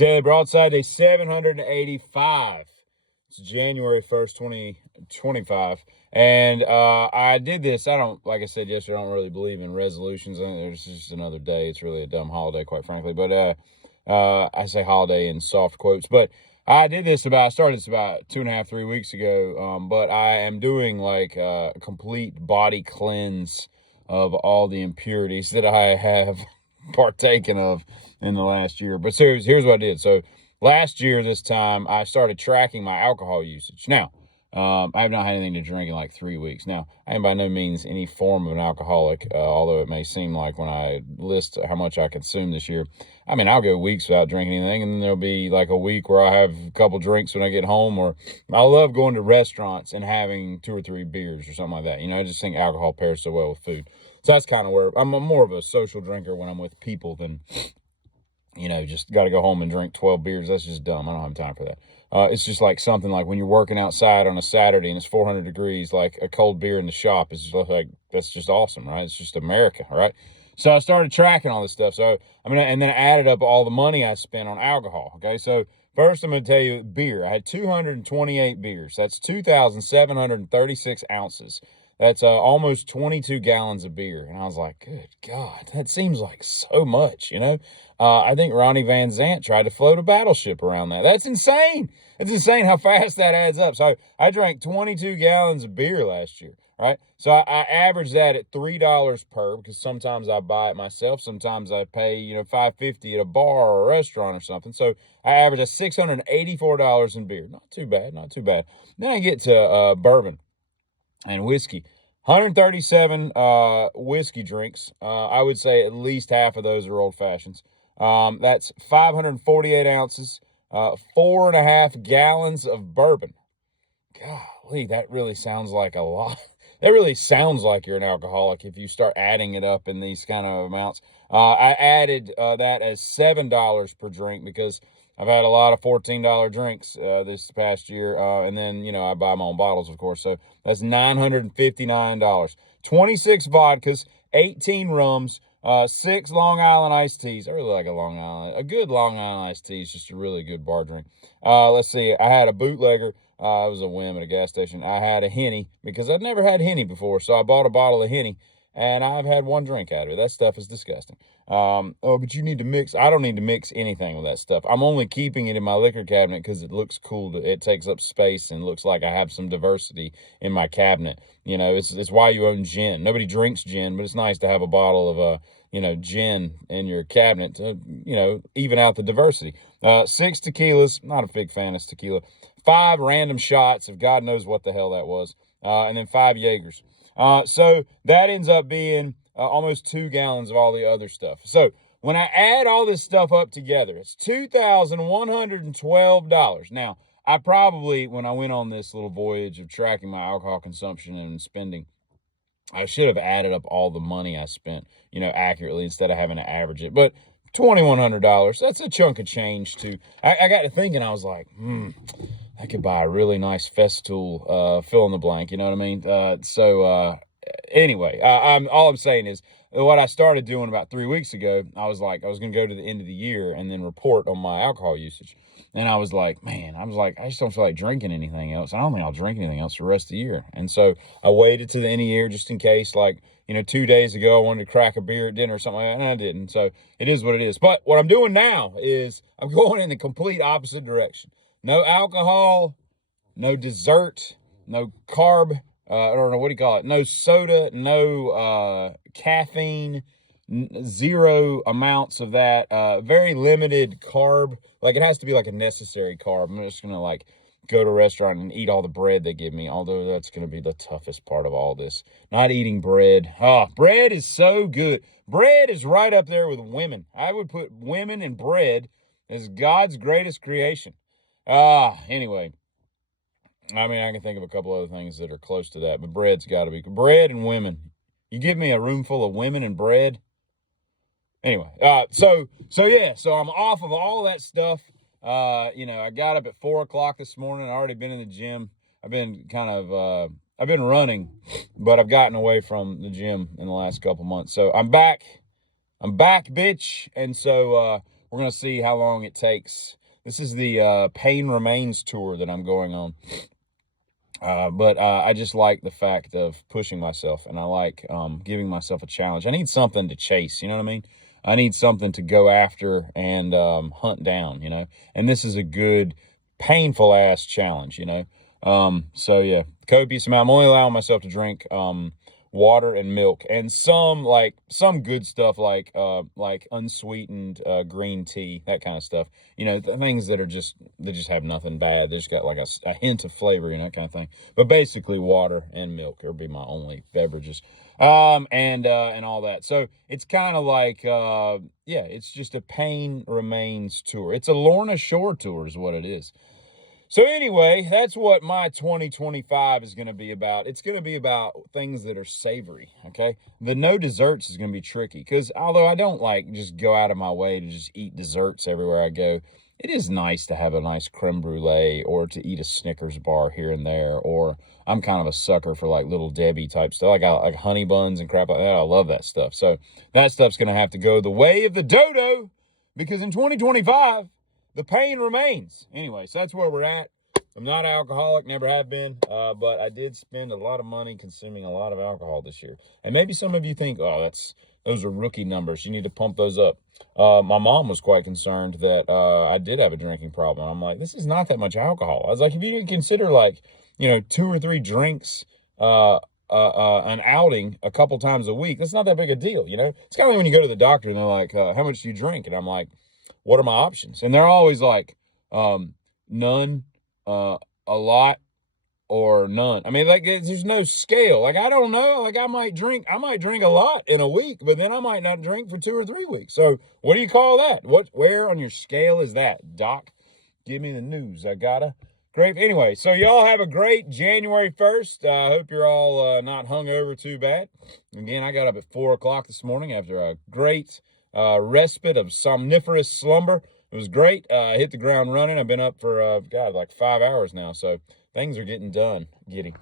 Daily Broadside, day 785. It's January 1st, 2025. And I did this. Like I said yesterday, I don't really believe in resolutions. It's just another day. It's really a dumb holiday, quite frankly. But I say holiday in soft quotes. But I started this about 2.5, 3 weeks ago. But I am doing like a complete body cleanse of all the impurities that I have partaken of in the last year. But seriously, here's what I did. So last year, this time, I started tracking my alcohol usage. Now, I have not had anything to drink in like 3 weeks. Now, I am by no means any form of an alcoholic, although it may seem like when I list how much I consume this year. I mean, I'll go weeks without drinking anything, and then there'll be like a week where I have a couple drinks when I get home, or I love going to restaurants and having 2 or 3 beers or something like that. I just think alcohol pairs so well with food. So that's kind of where I'm more of a social drinker when I'm with people than, just got to go home and drink 12 beers. That's just dumb. I don't have time for that. It's just like something like when you're working outside on a Saturday and it's 400 degrees, like a cold beer in the shop is just like, that's just awesome, right? It's just America, right? So I started tracking all this stuff. And then I added up all the money I spent on alcohol. Okay. So first I'm going to tell you beer. I had 228 beers. That's 2,736 ounces. That's almost 22 gallons of beer. And I was like, good God, that seems like so much, I think Ronnie Van Zant tried to float a battleship around that. That's insane. It's insane how fast that adds up. So I drank 22 gallons of beer last year, right? So I averaged that at $3 per, because sometimes I buy it myself. Sometimes I pay, $5.50 at a bar or a restaurant or something. So I averaged $684 in beer. Not too bad, not too bad. Then I get to bourbon and whiskey. 137 whiskey drinks. I would say at least half of those are old fashions. That's 548 ounces, 4.5 gallons of bourbon. Golly, that really sounds like a lot. That really sounds like you're an alcoholic if you start adding it up in these kind of amounts. I added that as $7 per drink because I've had a lot of $14 drinks this past year. And then, I buy my own bottles, of course. So that's $959. 26 vodkas, 18 rums, 6 Long Island iced teas. I really like a good Long Island iced tea is just a really good bar drink. Let's see. I had a bootlegger. It was a whim at a gas station. I had a Henny because I'd never had Henny before. So I bought a bottle of Henny and I've had one drink out of it. That stuff is disgusting. But you need to mix. I don't need to mix anything with that stuff. I'm only keeping it in my liquor cabinet because it looks cool. It takes up space and looks like I have some diversity in my cabinet. It's why you own gin. Nobody drinks gin, but it's nice to have a bottle of gin in your cabinet to, even out the diversity. 6 tequilas. Not a big fan of tequila. 5 random shots of God knows what the hell that was. And then 5 Jaegers. So that ends up being almost 2 gallons of all the other stuff. So when I add all this stuff up together, it's $2,112. Now, I probably, when I went on this little voyage of tracking my alcohol consumption and spending, I should have added up all the money I spent, accurately instead of having to average it. But $2,100, that's a chunk of change too. I got to thinking, I was like, I could buy a really nice Festool, fill in the blank, you know what I mean? Anyway, all I'm saying is what I started doing about 3 weeks ago. I was going to go to the end of the year and then report on my alcohol usage. And I was like, I just don't feel like drinking anything else. I don't think I'll drink anything else for the rest of the year. And so I waited to the end of the year just in case, 2 days ago, I wanted to crack a beer at dinner or something like that, and I didn't. So it is what it is. But what I'm doing now is I'm going in the complete opposite direction. No alcohol, no dessert, no carb, I don't know, what do you call it? No soda, no caffeine, 0 amounts of that, very limited carb. It has to be like a necessary carb. I'm just going to go to a restaurant and eat all the bread they give me, although that's going to be the toughest part of all this. Not eating bread. Bread is so good. Bread is right up there with women. I would put women and bread as God's greatest creation. Anyway, I can think of a couple other things that are close to that, but bread's got to be bread and women. You give me a room full of women and bread. Anyway, so I'm off of all that stuff. I got up at 4:00 this morning. I already been in the gym. I've been I've been running, but I've gotten away from the gym in the last couple months. So I'm back, bitch. And so, We're going to see how long it takes. This is the Pain Remains tour that I'm going on. But I just like the fact of pushing myself, and I like giving myself a challenge. I need something to chase, you know what I mean? I need something to go after and hunt down, you know? And this is a good, painful-ass challenge, you know? So, yeah, copious amount. I'm only allowing myself to drink water and milk, and some good stuff like unsweetened green tea, that kind of stuff. You know, the things that just have nothing bad. They just got like a hint of flavor, you know, that kind of thing. But basically, water and milk will be my only beverages, and all that. So it's kind of like yeah, it's just a Pain Remains tour. It's a Lorna Shore tour, is what it is. So anyway, that's what my 2025 is going to be about. It's going to be about things that are savory, okay? The no desserts is going to be tricky, because although I don't like just go out of my way to just eat desserts everywhere I go, it is nice to have a nice creme brulee or to eat a Snickers bar here and there. Or I'm kind of a sucker for like Little Debbie type stuff. I got like honey buns and crap like that. I love that stuff. So that stuff's going to have to go the way of the dodo, because in 2025, the pain remains. Anyway, so that's where we're at. I'm not an alcoholic, never have been, but I did spend a lot of money consuming a lot of alcohol this year. And maybe some of you think, oh, those are rookie numbers. You need to pump those up. My mom was quite concerned that I did have a drinking problem. I'm like, this is not that much alcohol. I was like, if you consider like, 2 or 3 drinks, an outing a couple times a week, that's not that big a deal, you know? It's kind of like when you go to the doctor and they're like, how much do you drink? And I'm like, what are my options? And they're always like, none, a lot, or none. I mean, like, there's no scale. Like, I don't know. Like, I might drink a lot in a week, but then I might not drink for 2 or 3 weeks. So what do you call that? Where on your scale is that, Doc? Give me the news. I gotta. Great. Anyway, so y'all have a great January 1st. I hope you're all not hungover too bad. Again, I got up at 4 o'clock this morning after a great respite of somniferous slumber. It was great. I hit the ground running. I've been up for, like 5 hours now. So things are getting done. Giddy.